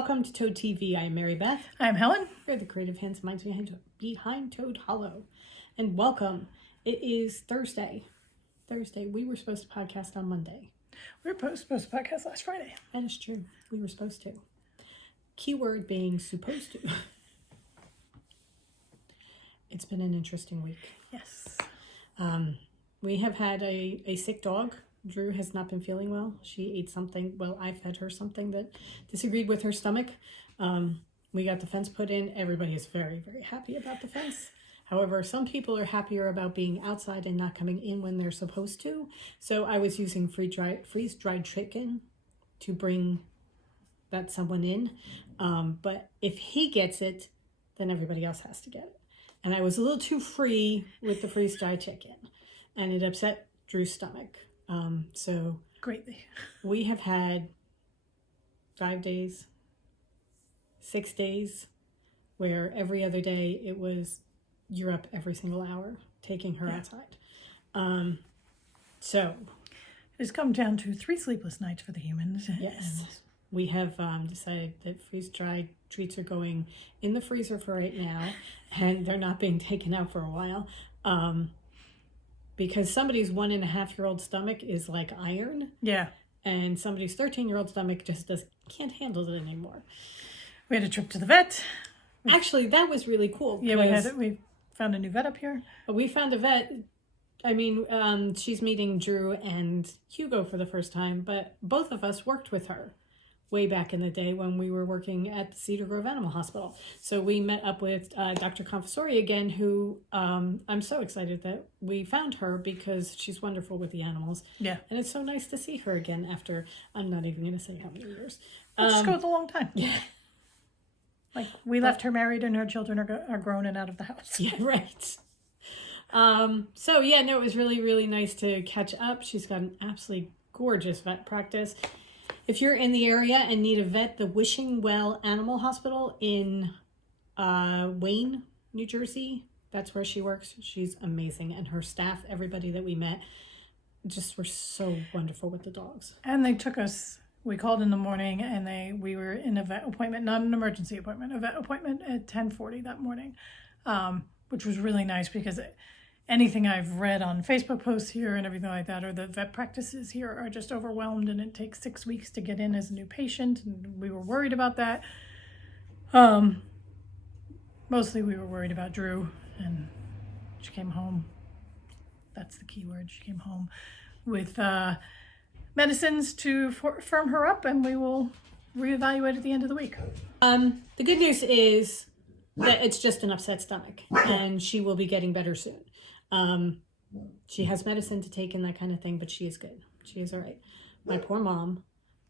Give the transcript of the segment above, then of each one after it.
welcome to Toad TV. I am Mary Beth. I'm Helen. We're the creative hands and minds behind Toad Hollow. And welcome. It is Thursday. We were supposed to podcast on Monday. We were supposed to podcast last Friday. That is true. We were supposed to. Keyword being supposed to. It's been an interesting week. Yes. We have had a sick dog. Drew has not been feeling well. She ate something. Well, I fed her something that disagreed with her stomach. We got the fence put in. Everybody is very, very happy about the fence. However, some people are happier about being outside and not coming in when they're supposed to. So I was using freeze-dried chicken to bring that someone in. But if he gets it, then everybody else has to get it. And I was a little too free with the freeze-dried chicken. And it upset Drew's stomach. So greatly. We have had 5 days, 6 days, where every other day it was, you're up every single hour taking her outside. So it's come down to 3 sleepless nights for the humans. Yes. We have decided that freeze-dried treats are going in the freezer for right now, and they're not being taken out for a while. Because somebody's 1.5-year-old stomach is like iron. Yeah. And somebody's 13-year-old stomach just can't handle it anymore. We had a trip to the vet. Actually, that was really cool. Yeah, we found a new vet up here. We found a vet. I mean, she's meeting Drew and Hugo for the first time, but both of us worked with her way back in the day when we were working at the Cedar Grove Animal Hospital. So we met up with Dr. Confessori again, who I'm so excited that we found her because she's wonderful with the animals. Yeah. And it's so nice to see her again after, I'm not even going to say how many years. Just goes a long time. Yeah. Like, we left her married and her children are grown and out of the house. Yeah, right. So, yeah, no, it was really, really nice to catch up. She's got an absolutely gorgeous vet practice. If you're in the area and need a vet, the Wishing Well Animal Hospital in Wayne, New Jersey, that's where she works. She's amazing. And her staff, everybody that we met, just were so wonderful with the dogs. And they took us, we called in the morning and we were in a vet appointment, not an emergency appointment, a vet appointment at 10:40 that morning, which was really nice because anything I've read on Facebook posts here and everything like that, or the vet practices here are just overwhelmed and it takes 6 weeks to get in as a new patient. And we were worried about that. Mostly we were worried about Drew, and she came home. That's the key word. She came home with medicines to firm her up, and we will reevaluate at the end of the week. The good news is that it's just an upset stomach and she will be getting better soon. She has medicine to take and that kind of thing, but she is good. She is all right. My poor mom,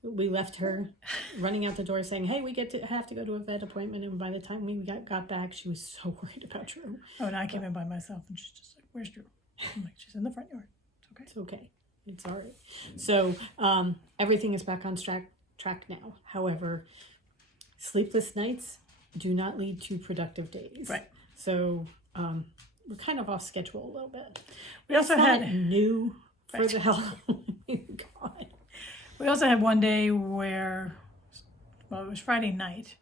we left her running out the door saying, hey, we have to go to a vet appointment. And by the time we got back, she was so worried about Drew. Oh, and I came in by myself and she's just like, where's Drew? I'm like, she's in the front yard. It's okay. It's okay. It's all right. So, everything is back on track now. However, sleepless nights do not lead to productive days. Right. So, we're kind of off schedule a little bit. We also had new for the Halloween. God. We also had one day where, well, it was Friday night,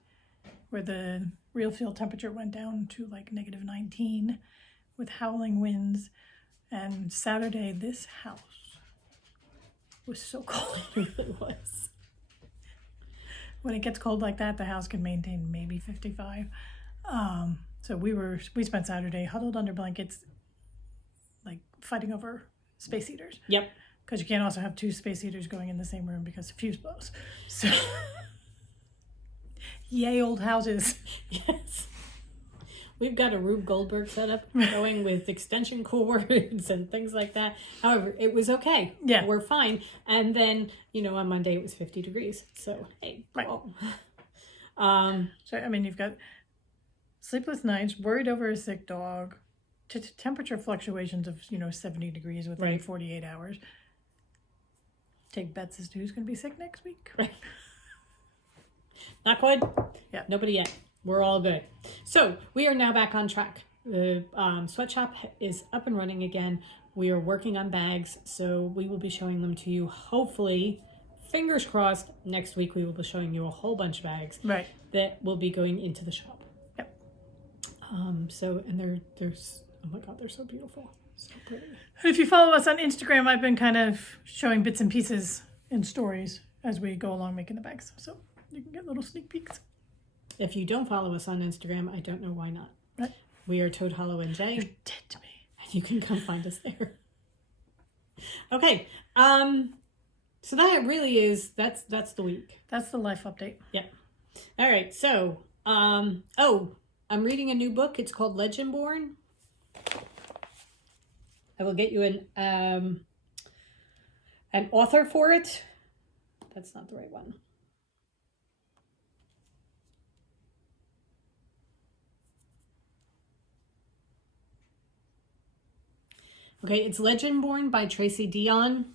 where the real field temperature went down to like -19 with howling winds. And Saturday, this house was so cold. It really was. When it gets cold like that, the house can maintain maybe 55. So we spent Saturday huddled under blankets, like fighting over space heaters. Yep. Because you can't also have 2 space heaters going in the same room because the fuse blows. So, yay, old houses. Yes. We've got a Rube Goldberg setup going with extension cords and things like that. However, it was okay. Yeah. We're fine. And then, on Monday it was 50 degrees. So, hey. Right. Well. So, I mean, you've got sleepless nights, worried over a sick dog, temperature fluctuations of, 70 degrees within 48 hours. Take bets as to who's going to be sick next week. Right. Not good. Yeah. Nobody yet. We're all good. So we are now back on track. The sweatshop is up and running again. We are working on bags, so we will be showing them to you hopefully fingers crossed, next week we will be showing you a whole bunch of bags Right. that will be going into the shop. Yep. So, and they're, oh my God, they're so beautiful. So pretty. If you follow us on Instagram, I've been kind of showing bits and pieces in stories as we go along making the bags. So you can get little sneak peeks. If you don't follow us on Instagram, I don't know why not. Right. We are Toad Hollow and Jay. You're dead to me. And you can come find us there. Okay. So that really is, that's the week. That's the life update. Yep. All right. So, I'm reading a new book. It's called Legendborn. I will get you an author for it. That's not the right one. Okay, it's Legendborn by Tracy Dion.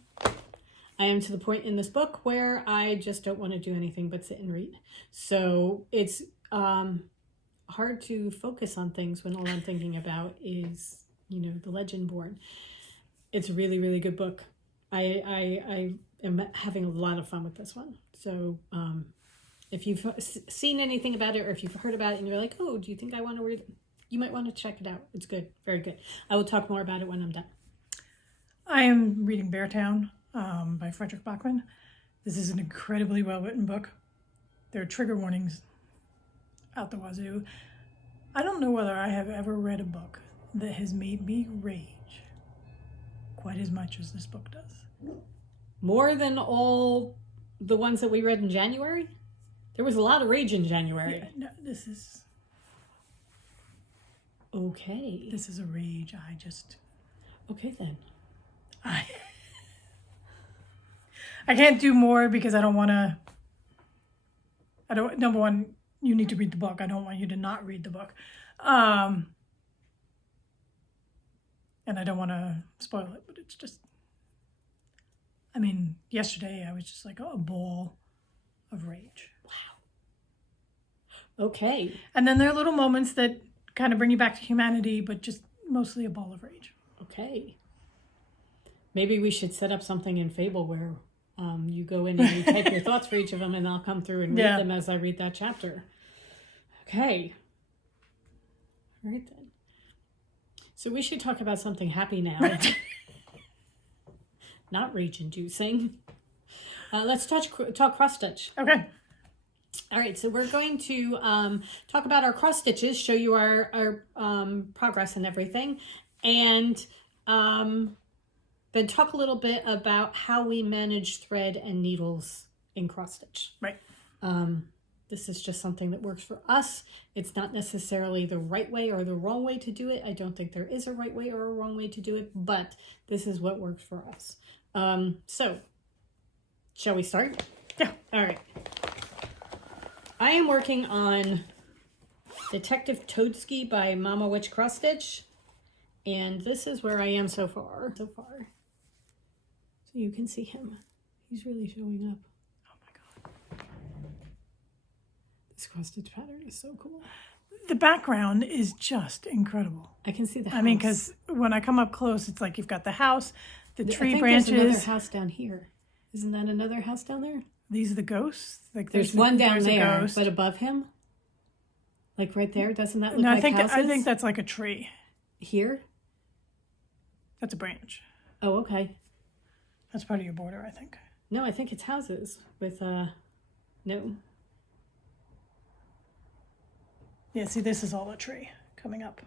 I am to the point in this book where I just don't want to do anything but sit and read. So it's hard to focus on things when all I'm thinking about is, the Legendborn. It's a really, really good book. I am having a lot of fun with this one. So if you've seen anything about it or if you've heard about it and you're like, oh, do you think I want to read it? You might want to check it out. It's good. Very good. I will talk more about it when I'm done. I am reading Beartown by Frederick Bachman. This is an incredibly well-written book. There are trigger warnings out the wazoo. I don't know whether I have ever read a book that has made me rage quite as much as this book does. More than all the ones that we read in January? There was a lot of rage in January. Yeah, no, this is... Okay. This is a rage. Okay, then. I can't do more because I don't want to... Number one, you need to read the book. I don't want you to not read the book. And I don't want to spoil it, but it's just... yesterday I was just like, a ball of rage. Wow. Okay. And then there are little moments that kind of bring you back to humanity, but just mostly a ball of rage. Okay. Maybe we should set up something in Fable where you go in and you type your thoughts for each of them and I'll come through and read them as I read that chapter. Okay. All right then. So we should talk about something happy now. Not rage-inducing. Let's talk cross-stitch. Okay. All right, so we're going to talk about our cross stitches, show you our progress and everything, and then talk a little bit about how we manage thread and needles in cross stitch. Right. This is just something that works for us. It's not necessarily the right way or the wrong way to do it. I don't think there is a right way or a wrong way to do it, but this is what works for us. So, shall we start? Yeah. All right. I am working on Detective Toadski by Mama Witch Cross Stitch, and this is where I am so far. So you can see him. He's really showing up. Oh my God. This cross stitch pattern is so cool. The background is just incredible. I can see the house. Because when I come up close, it's like you've got the house, the tree I think branches. There's another house down here. Isn't that another house down there? These are the ghosts. Like there's one down there, but above him, like right there, doesn't that look like houses? I think that's like a tree. Here? That's a branch. Oh, okay. That's part of your border, I think. No, I think it's houses with no. Yeah, see, this is all a tree coming up.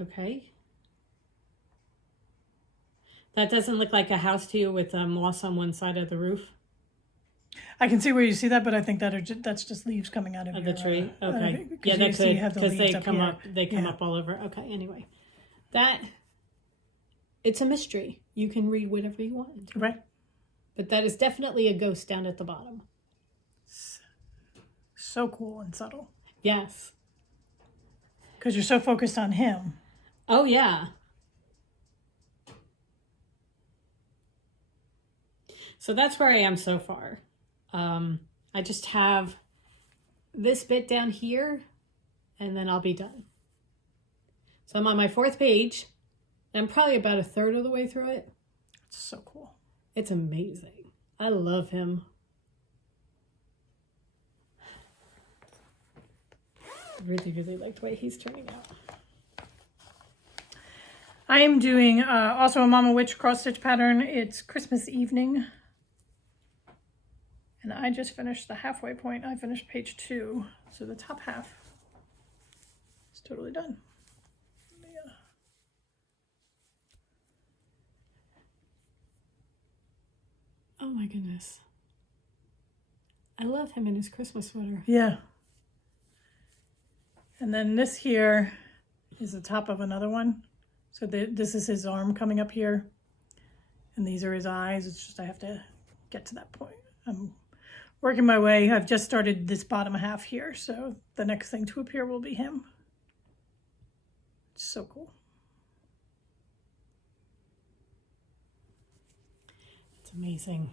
Okay. That doesn't look like a house to you with moss on one side of the roof? I can see where you see that, but I think that's just leaves coming out of the tree. Okay. Yeah, that's it. Because they come up. They come up all over. Okay. Anyway, it's a mystery. You can read whatever you want. Right. But that is definitely a ghost down at the bottom. So cool and subtle. Yes. Because you're so focused on him. Oh yeah. So that's where I am so far. I just have this bit down here and then I'll be done. So I'm on my 4th page. I'm probably about a third of the way through it. It's so cool. It's amazing. I love him. I really, really like the way he's turning out. I am doing also a Mama Witch cross stitch pattern. It's Christmas evening. And I just finished the halfway point. I finished page 2. So the top half is totally done. Yeah. Oh my goodness. I love him in his Christmas sweater. Yeah. And then this here is the top of another one. So this is his arm coming up here. And these are his eyes. It's just I have to get to that point. I'm working my way. I've just started this bottom half here. So the next thing to appear will be him. It's so cool. It's amazing.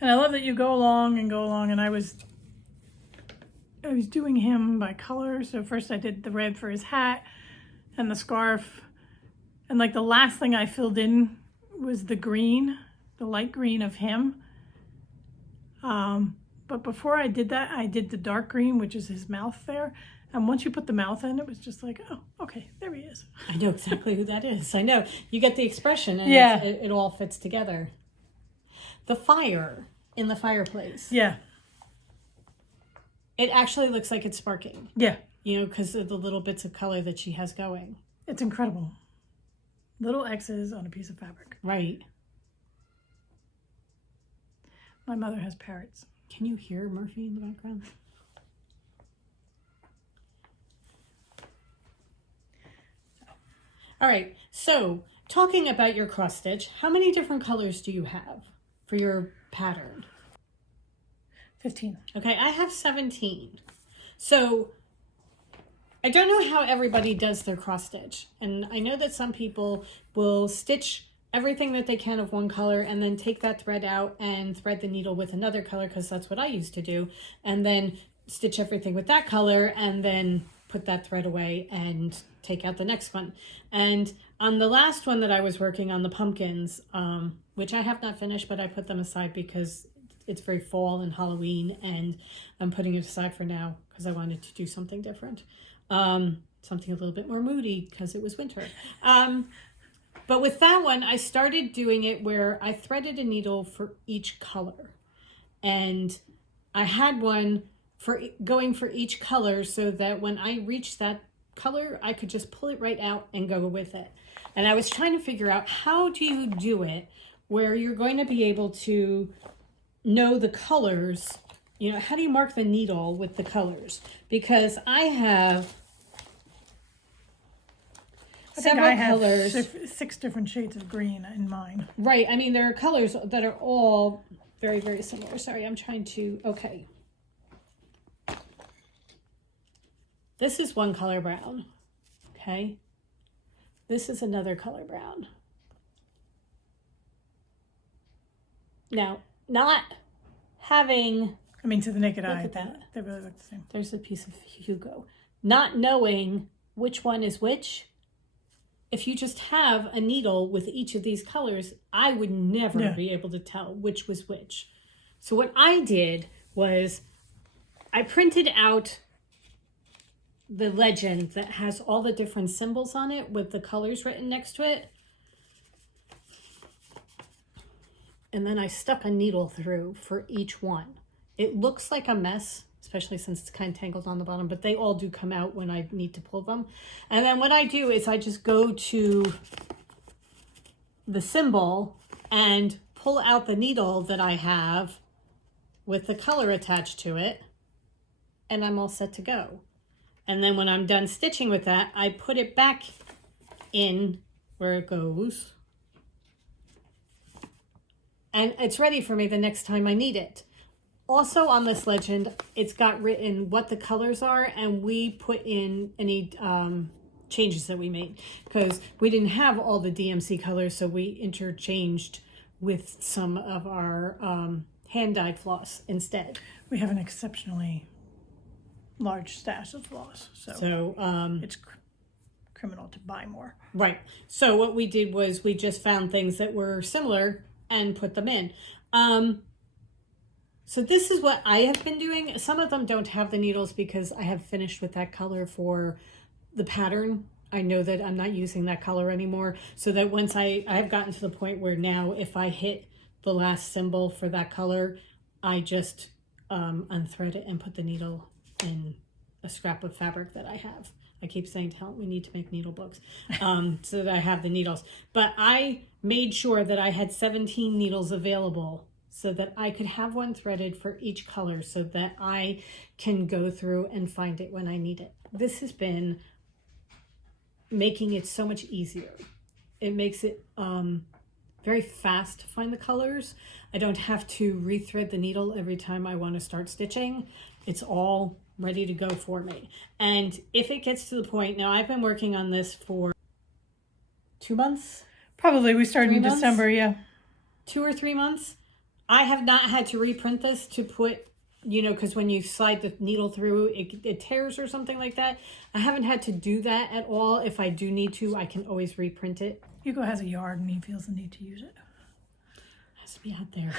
And I love that you go along, and I was doing him by color. So first I did the red for his hat and the scarf. And like the last thing I filled in was the green, the light green of him. But before I did that, I did the dark green, which is his mouth there. And once you put the mouth in, it was just like, oh, okay, there he is. I know exactly who that is. I know. You get the expression and Yeah. it all fits together. The fire in the fireplace. Yeah. It actually looks like it's sparking. Yeah. You know, because of the little bits of color that she has going. It's incredible. Little X's on a piece of fabric. Right. My mother has parrots. Can you hear Murphy in the background? All right, so talking about your cross stitch, how many different colors do you have for your pattern? 15. Okay, I have 17. So I don't know how everybody does their cross stitch. And I know that some people will stitch everything that they can of one color and then take that thread out and thread the needle with another color, because that's what I used to do. And then stitch everything with that color and then put that thread away and take out the next one. And on the last one that I was working on, the pumpkins, which I have not finished, but I put them aside because it's very fall and Halloween, and I'm putting it aside for now because I wanted to do something different. Something a little bit more moody because it was winter. But with that one, I started doing it where I threaded a needle for each color. And I had one for going for each color so that when I reached that color, I could just pull it right out and go with it. And I was trying to figure out, how do you do it where you're going to be able to know the colors? You know, how do you mark the needle with the colors? Because I have several colors. 6 different shades of green in mine. Right. I mean, there are colors that are all very, very similar. Sorry, I'm trying to, okay. This is one color brown. Okay. This is another color brown. Now, not having, I mean, to the naked look eye, at that. they really look the same. There's a piece of Hugo. Not knowing which one is which. If you just have a needle with each of these colors, I would never be able to tell which was which. So what I did was I printed out the legend that has all the different symbols on it with the colors written next to it. And then I stuck a needle through for each one. It looks like a mess, especially since it's kind of tangled on the bottom, but they all do come out when I need to pull them. And then what I do is I just go to the symbol and pull out the needle that I have with the color attached to it, and I'm all set to go. And then when I'm done stitching with that, I put it back in where it goes. And it's ready for me the next time I need it. Also on this legend, it's got written what the colors are, and we put in any changes that we made, because we didn't have all the DMC colors, so we interchanged with some of our hand-dyed floss instead. We have an exceptionally large stash of floss, so So it's criminal to buy more. Right. So what we did was we just found things that were similar and put them in. So this is what I have been doing. Some of them don't have the needles because I have finished with that color for the pattern. I know that I'm not using that color anymore. So that once I have gotten to the point where now if I hit the last symbol for that color, I just unthread it and put the needle in a scrap of fabric that I have. I keep saying to help, we need to make needle books so that I have the needles. But I made sure that I had 17 needles available so that I could have one threaded for each color so that I can go through and find it when I need it. This has been making it so much easier. It makes it very fast to find the colors. I don't have to rethread the needle every time I want to start stitching. It's all ready to go for me. And if it gets to the point, now I've been working on this for 2 months. Probably we started 3 in months? December, yeah. 2 or 3 months. I have not had to reprint this to put, you know, because when you slide the needle through, it tears or something like that. I haven't had to do that at all. If I do need to, I can always reprint it. Hugo has a yard and he feels the need to use it. Has to be out there.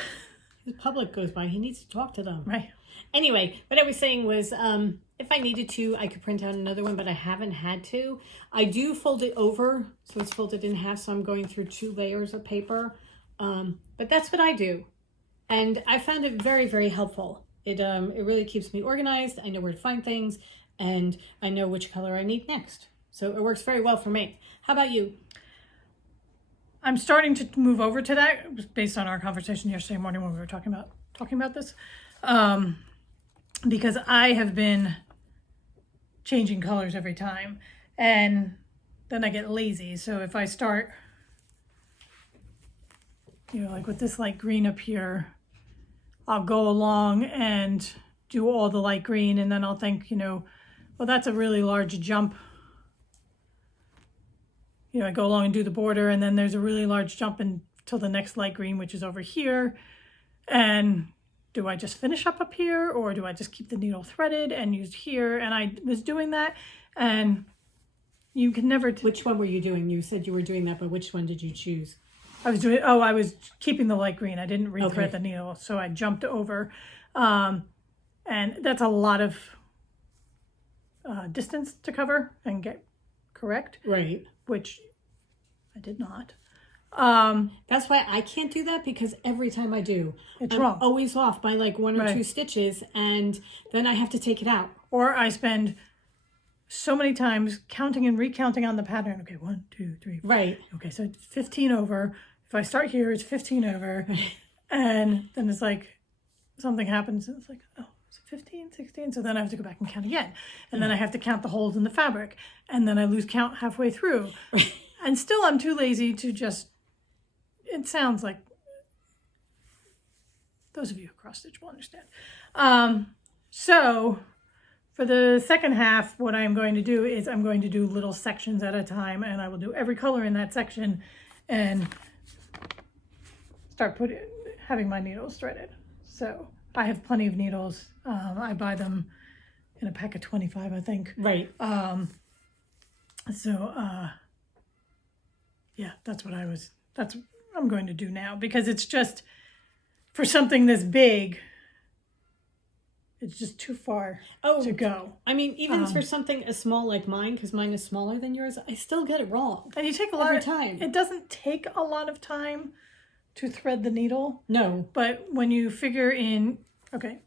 The public goes by. He needs to talk to them. Right. Anyway, what I was saying was if I needed to, I could print out another one, but I haven't had to. I do fold it over, so it's folded in half, so I'm going through 2 layers of paper. But that's what I do. And I found it very, very helpful. It really keeps me organized. I know where to find things, and I know which color I need next. So it works very well for me. How about you? I'm starting to move over to that based on our conversation yesterday morning when we were talking about this. Because I have been changing colors every time and then I get lazy. So if I start, you know, like with this light green up here, I'll go along and do all the light green and then I'll think, you know, well, that's a really large jump. You know, I go along and do the border and then there's a really large jump until the next light green, which is over here. And do I just finish up here or do I just keep the needle threaded and used here? And I was doing that and you can never... Which one were you doing? You said you were doing that, but which one did you choose? I was keeping the light green. I didn't rethread the needle, so I jumped over. And that's a lot of distance to cover and get correct. Right. Which I did not. That's why I can't do that because every time I do, it's I'm wrong. always off by like 1 or 2 stitches and then I have to take it out. Or I spend so many times counting and recounting on the pattern. Okay, 1, 2, 3, 4. Right. Okay, so it's 15 over. If I start here, it's 15 over. And then it's like something happens and it's like, oh, it's 15, 16. So then I have to go back and count again. And then I have to count the holes in the fabric. And then I lose count halfway through. And still I'm too lazy to just, it sounds like, those of you who cross stitch will understand. So for the second half, what I'm going to do is I'm going to do little sections at a time and I will do every color in that section and start having my needles threaded. So I have plenty of needles. I buy them in a pack of 25, I think. Right. Yeah, that's what I'm going to do now because it's just for something this big, it's just too far to go. I mean, even for something as small like mine, because mine is smaller than yours, I still get it wrong. And you take a lot every of time. It doesn't take a lot of time to thread the needle. No. But when you figure in, okay.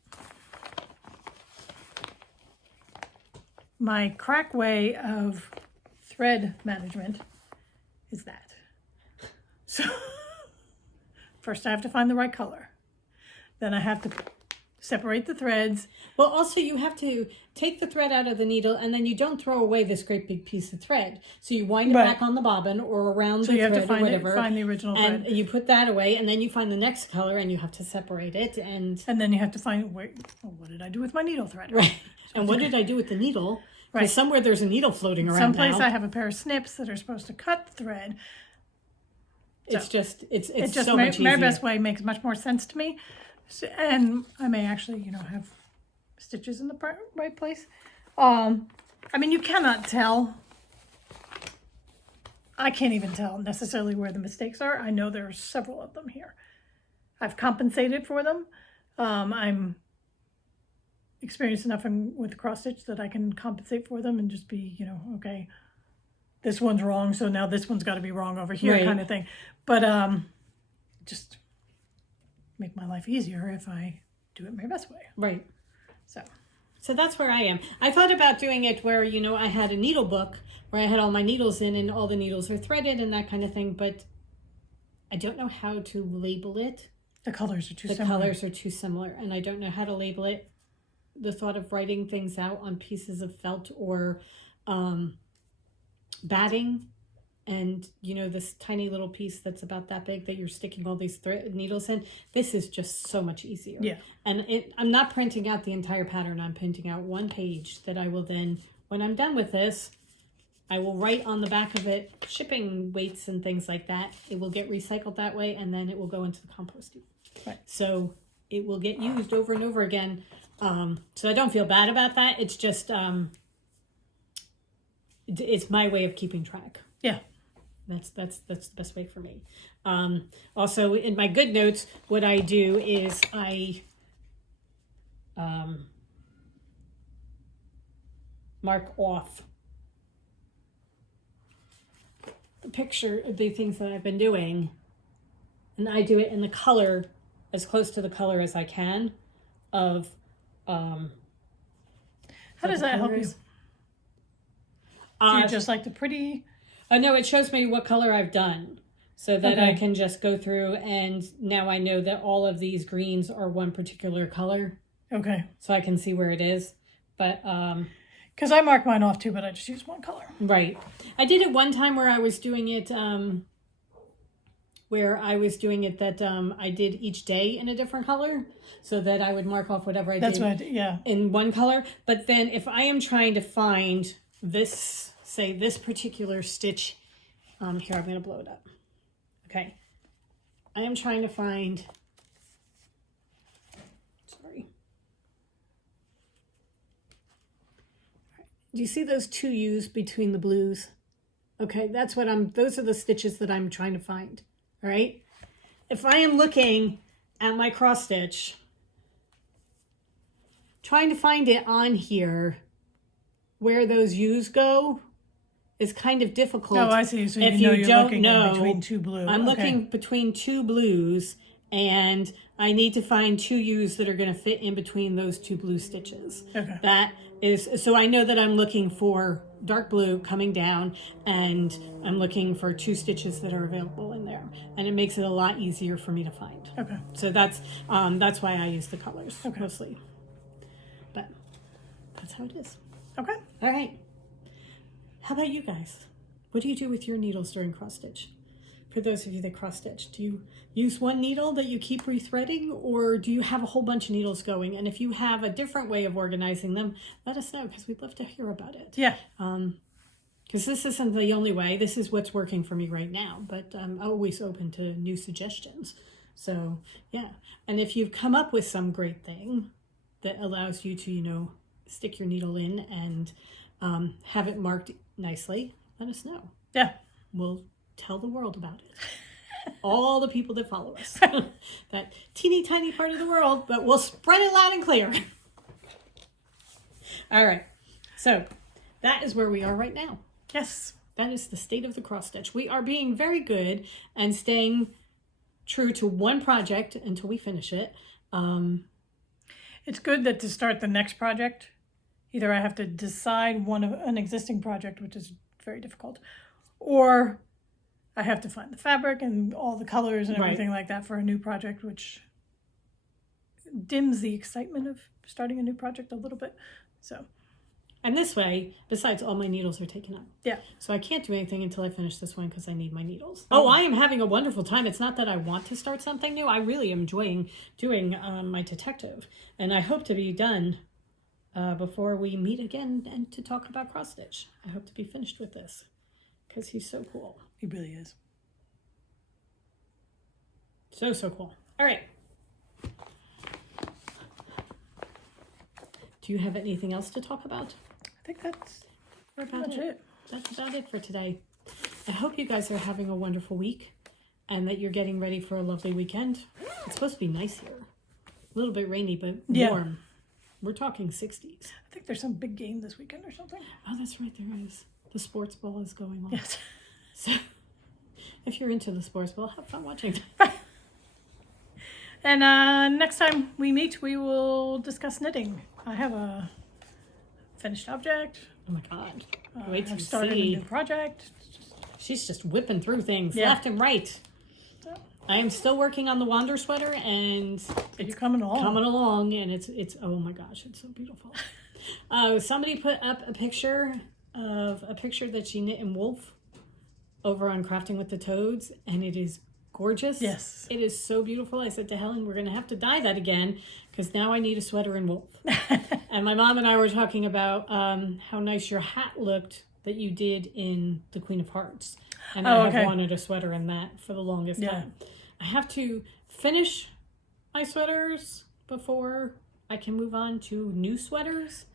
My crack way of thread management is that. So first I have to find the right color. Then I have to separate the threads. Well, also you have to take the thread out of the needle and then you don't throw away this great big piece of thread. So you wind it back on the bobbin or around the thread or whatever. Find the original and thread. you put that away and then you find the next color and you have to separate it. And then you have to find, what did I do with my needle thread? Right. And what did I do with the needle? Right. Somewhere there's a needle floating around Someplace now. I have a pair of snips that are supposed to cut the thread. So it's just so my, much easier. My best way makes much more sense to me. So, and I may actually, have stitches in the right place. I mean, you cannot tell I can't even tell necessarily where the mistakes are. I know there are several of them here. I've compensated for them. I'm experienced enough with cross stitch that I can compensate for them and just be, you know, okay, this one's wrong, so now this one's got to be wrong over here, Right. kind of thing. But just make my life easier if I do it my best way. Right. So that's where I am. I thought about doing it where, you know, I had a needle book where I had all my needles in and all the needles are threaded and that kind of thing, but I don't know how to label it. the colors are too The similar. colors are too similar and I don't know how to label it. The thought of writing things out on pieces of felt or batting, and you know, this tiny little piece that's about that big that you're sticking all these needles in, this is just so much easier. Yeah. And I'm not printing out the entire pattern. I'm printing out one page that I will then, when I'm done with this, I will write on the back of it shipping weights and things like that. It will get recycled that way, and then it will go into the composting. Right. So it will get used over and over again. So I don't feel bad about that. It's just it's my way of keeping track. Yeah. That's the best way for me. Also, in my good notes, what I do is I mark off the picture of the things that I've been doing, and I do it in the color, as close to the color as I can, of How does that help you? Do you just like the pretty? No, it shows me what color I've done so that I Okay. can just go through, and now I know that all of these greens are one particular color, Okay. so I can see where it is. But Because I mark mine off too, but I just use one color. right, I did it one time where I was doing it that I did each day in a different color, so that I would mark off whatever I That's did what I do. Yeah. in one color. But then if I am trying to find this, say this particular stitch, here, I'm going to blow it up. Okay. I am trying to find, sorry. Do you see those two U's between the blues? Okay, those are the stitches that I'm trying to find. All right. If I am looking at my cross stitch, trying to find it on here where those U's go is kind of difficult. Oh, I see. So if you know you you're don't looking know, in between two blue. I'm Okay. looking between two blues, and I need to find two U's that are going to fit in between those two blue stitches. Okay. That is, so I know that I'm looking for dark blue coming down, and I'm looking for two stitches that are available in there, and it makes it a lot easier for me to find. Okay. So that's why I use the colors mostly. But that's how it is. Okay. All right. How about you guys? What do you do with your needles during cross stitch? For those of you that cross stitch, do you use one needle that you keep rethreading, or do you have a whole bunch of needles going? And if you have a different way of organizing them, let us know, because we'd love to hear about it. Yeah. Because this isn't the only way. This is what's working for me right now, but I'm always open to new suggestions. So yeah. And if you've come up with some great thing that allows you to, you know, stick your needle in and have it marked nicely, let us know. Yeah. We'll tell the world about it. All the people that follow us. That teeny tiny part of the world, but we'll spread it loud and clear. All right. So that is where we are right now. Yes. That is the state of the cross stitch. We are being very good and staying true to one project until we finish it. It's good that to start the next project, either I have to decide an existing project, which is very difficult, or I have to find the fabric and all the colors and everything like that for a new project, which dims the excitement of starting a new project a little bit. So, And this way, besides, all my needles are taken out. yeah. So I can't do anything until I finish this one because I need my needles. Oh, I am having a wonderful time. It's not that I want to start something new. I really am enjoying doing my detective. And I hope to be done before we meet again and to talk about cross stitch. I hope to be finished with this because he's so cool. He really is. So cool. All right. Do you have anything else to talk about? I think that's About pretty much it. That's about it for today. I hope you guys are having a wonderful week and that you're getting ready for a lovely weekend. It's supposed to be nice here. A little bit rainy, but warm. We're talking 60s. I think there's some big game this weekend or something. Oh, that's right, there is. The sports ball is going on. Yes. So if you're into the sports ball, have fun watching. And next time we meet, we will discuss knitting. I have a finished object. Oh my God. Wait till I've you started a see. new project. She's just whipping through things Yeah. left and right. So, I am still working on the Wander sweater and you're coming along. and it's oh my gosh, it's so beautiful. Somebody put up a picture that she knit in wolf over on Crafting with the Toads, and it is gorgeous. Yes. It is so beautiful. I said to Helen, we're gonna have to dye that again because now I need a sweater in wolf. And my mom and I were talking about how nice your hat looked that you did in the Queen of Hearts. And I have wanted a sweater in that for the longest time. I have to finish my sweaters before I can move on to new sweaters.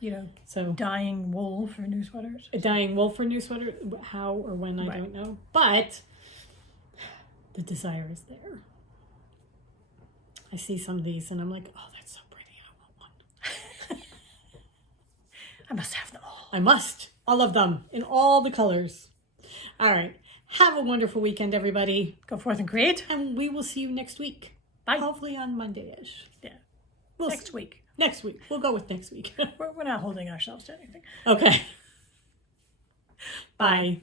So Dyeing wool for new sweaters. dyeing wool for new sweater, how or when I don't know. But the desire is there. I see some of these and I'm like, oh, that's so pretty. I want one. I must have them all. I must. All of them in all the colors. All right. Have a wonderful weekend, everybody. Go forth and create. And we will see you next week. Bye. Hopefully on Monday-ish. Yeah. We'll Next see. week. Next week. We'll go with next week. We're not holding ourselves to anything. Okay. Bye.